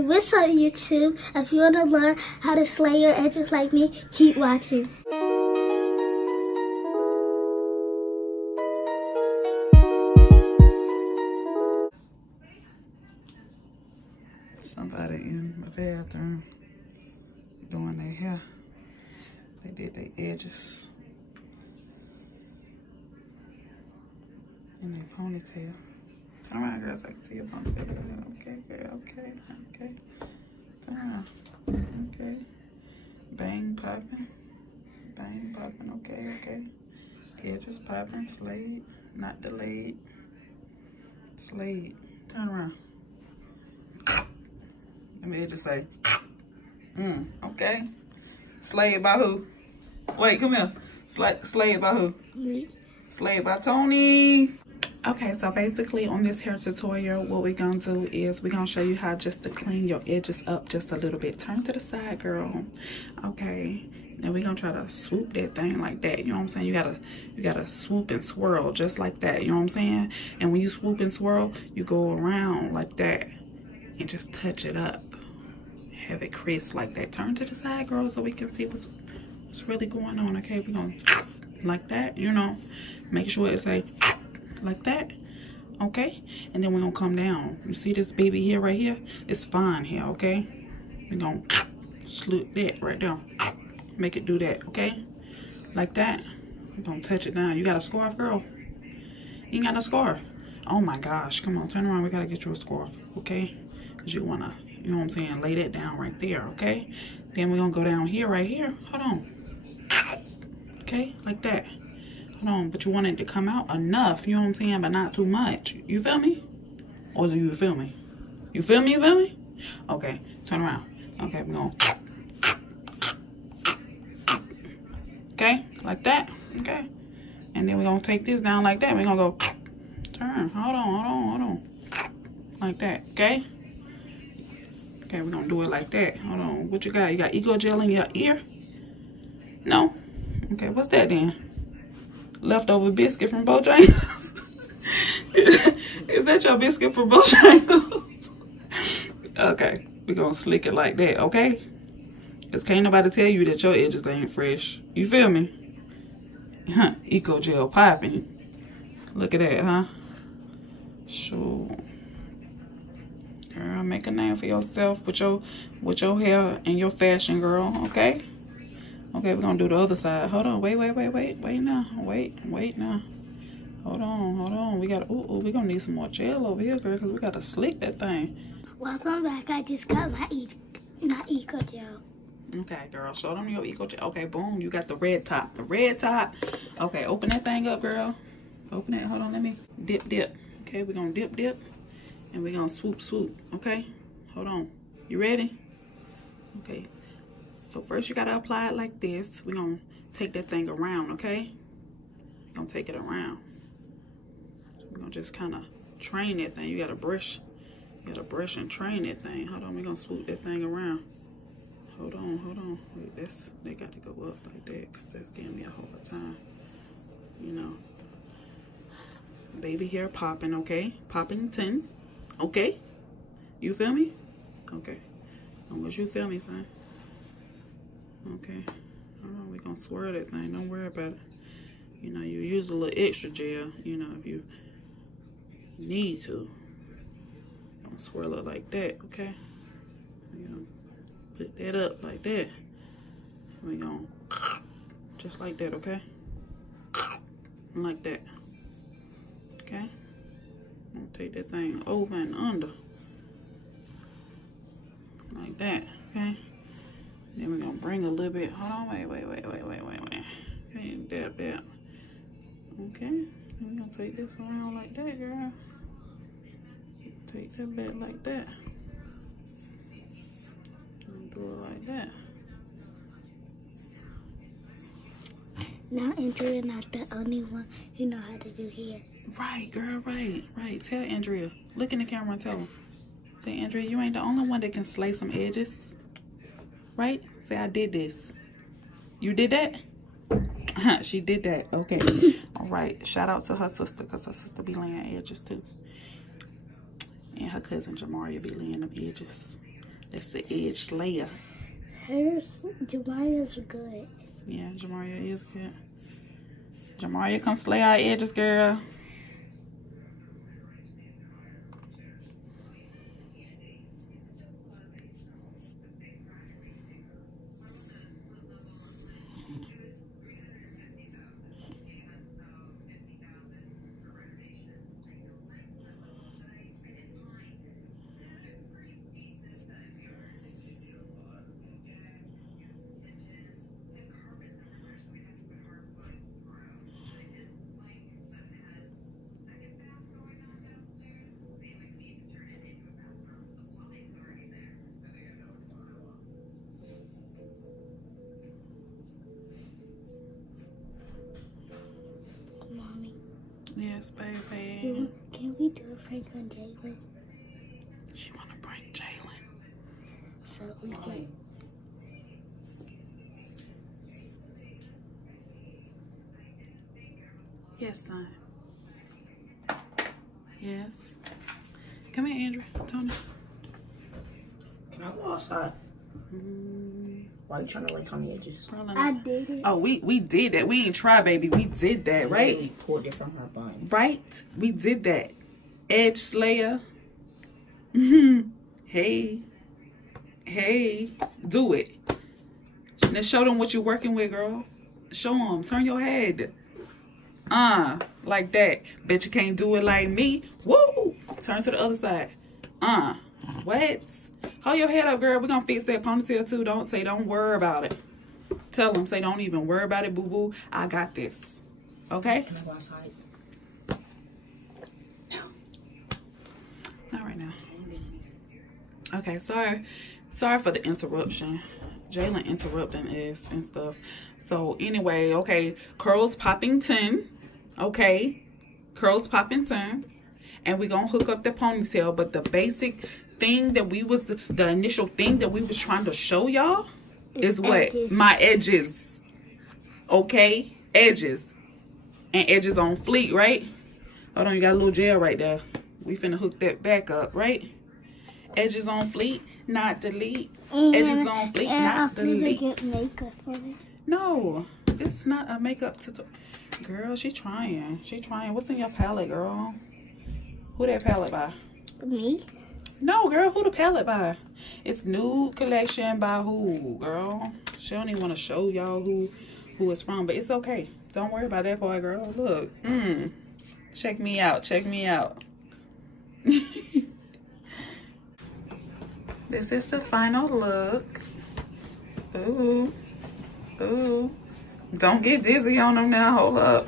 Hey, what's up, YouTube? If you want to learn how to slay your edges like me, keep watching. Somebody in the bathroom doing their hair. They did their edges in their ponytail. Turn around, girl, so I can see your ponytail. Okay, girl, okay. Turn around. Okay. Bang popping. Bang popping, okay. Edges popping, slayed, not delayed. Slayed. Turn around. Let me just say, okay. Slayed by who? Wait, come here. Slayed by who? Me. Slayed by Toni. Okay, so basically on this hair tutorial, what we're gonna do is we're gonna show you how just to clean your edges up just a little bit. Turn to the side, girl. Okay. Now we're gonna try to swoop that thing like that. You know what I'm saying? You gotta swoop and swirl just like that. You know what I'm saying? And when you swoop and swirl, you go around like that and just touch it up. Have it crisp like that. Turn to the side, girl, so we can see what's really going on. Okay, we're gonna like that, you know. Make sure it's like that. Okay, and then we're gonna come down. You see this baby here right here? It's fine here, okay? We're gonna slip that right there. Make it do that, okay? Like that. We're gonna touch it down. You got a scarf, girl? You ain't got no scarf. Oh my gosh, come on, turn around. We gotta get you a scarf, okay? Because you wanna, you know what I'm saying, lay that down right there, okay? Then we're gonna go down here, right here. Hold on. Okay, like that. Hold on, but you want it to come out enough, you know what I'm saying, but not too much. You feel me? Or do you feel me? You feel me? You feel me? Okay, turn around. Okay, we're gonna. Okay, like that. Okay, and then we're gonna take this down like that. We're gonna go turn. Hold on. Like that. Okay. Okay, we're gonna do it like that. Hold on. What you got? You got Eco Gel in your ear? No. Okay, what's that then? Leftover biscuit from Bojangles? Is that your biscuit from Bojangles? Okay, we're gonna slick it like that, okay? Because can't nobody tell you that your edges ain't fresh. You feel me? Huh, Eco Gel popping. Look at that, huh? Sure. Girl, make a name for yourself with your hair and your fashion, girl, okay? Okay, we're gonna do the other side. Hold on, wait now. Wait now. Hold on. We gonna need some more gel over here, girl, because we gotta slick that thing. Welcome back. I just got my Eco Gel. Okay, girl, show them your Eco Gel. Okay, boom, you got the red top. Okay, open that thing up, girl. Open it. Hold on, let me dip. Okay, we're gonna dip. And we're gonna swoop, okay? Hold on. You ready? Okay. So first you gotta apply it like this. We're gonna take that thing around, okay? We're gonna take it around. We're gonna just kind of train that thing. You gotta brush and train that thing. Hold on, we're gonna swoop that thing around. Hold on. Wait, they got to go up like that because that's giving me a hard time. You know. Baby hair popping, okay? Poppington. Okay? You feel me? Okay. Unless you feel me, son. Okay. Hold on, we're gonna swirl that thing. Don't worry about it. You know, you use a little extra gel, you know, if you need to. Don't swirl it like that, okay? We're gonna put that up like that. We're gonna just like that, okay? Like that. Okay? I'm gonna take that thing over and under. Like that, okay? Then we're gonna bring a little bit. Hold on, wait. Okay, dab. Okay, we're gonna take this around like that, girl. Take that back like that. And do it like that. Now Andrea not the only one who know how to do hair. Right, girl, right. Tell Andrea. Look in the camera and tell her. Say, Andrea, you ain't the only one that can slay some edges. Right? Say, I did this. You did that? She did that. Okay. All right. Shout out to her sister, because her sister be laying edges too. And her cousin Jamaria be laying them edges. That's the edge slayer. Hers, Jamaria's good. Yeah, Jamaria is good. Jamaria, come slay our edges, girl. Mommy. Yes, baby. Can we do a prank on Jalen? She wanna prank Jalen. So we can. Yes, son. Yes. Come here, Andrew. Toni. Can I go outside? Why are you trying to light on the edges? I did it. Oh, we did that. We ain't try, baby. We did that, right? We pulled it from her bun. Right? We did that. Edge slayer. Hey. Hey. Do it. Now show them what you're working with, girl. Show them. Turn your head. Like that. Bet you can't do it like me. Woo! Turn to the other side. What? Hold your head up, girl. We're gonna fix that ponytail too. Don't worry about it. Tell them, say don't even worry about it, boo-boo. I got this. Okay? Can I go outside? No. Not right now. Okay, sorry for the interruption. Jalen interrupting us and stuff. So anyway, okay, curls popping 10. Okay, curls popping 10. And we're gonna hook up the ponytail, but the basic thing that we was the initial thing that we was trying to show y'all is what? Edges. My edges. Okay? Edges. And edges on fleet, right? Hold on, you got a little gel right there. We finna hook that back up, right? Edges on fleet, not delete. Edges on fleet, not delete. Get makeup for it. No, it's not a makeup tutorial. Girl, she trying. She trying. What's in your palette, girl? Who that palette by? Me? No, girl, who the palette by? It's Nude Collection by who, girl? She don't even want to show y'all who it's from, but it's okay. Don't worry about that part, girl. Look. Check me out. Check me out. This is the final look. Ooh. Ooh. Don't get dizzy on them now. Hold up.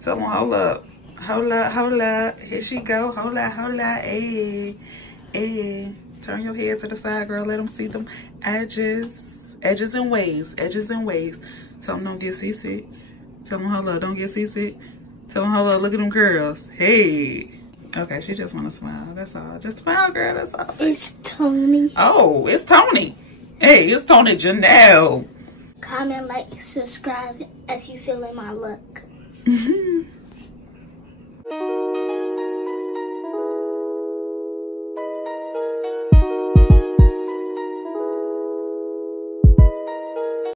Tell them, hold up. Hold up, hold up. Here she go. Hold up, hold up. Hey. Hey. Turn your head to the side, girl. Let them see them edges. Edges and waves. Edges and waves. Tell them don't get seasick. Tell them, hold up, don't get seasick. Tell them, hold up, look at them curls. Hey. Okay, she just want to smile. That's all. Just smile, girl. That's all. It's Toni. Oh, it's Toni. Hey, it's Toni Janelle. Comment, like, subscribe if you feeling my look.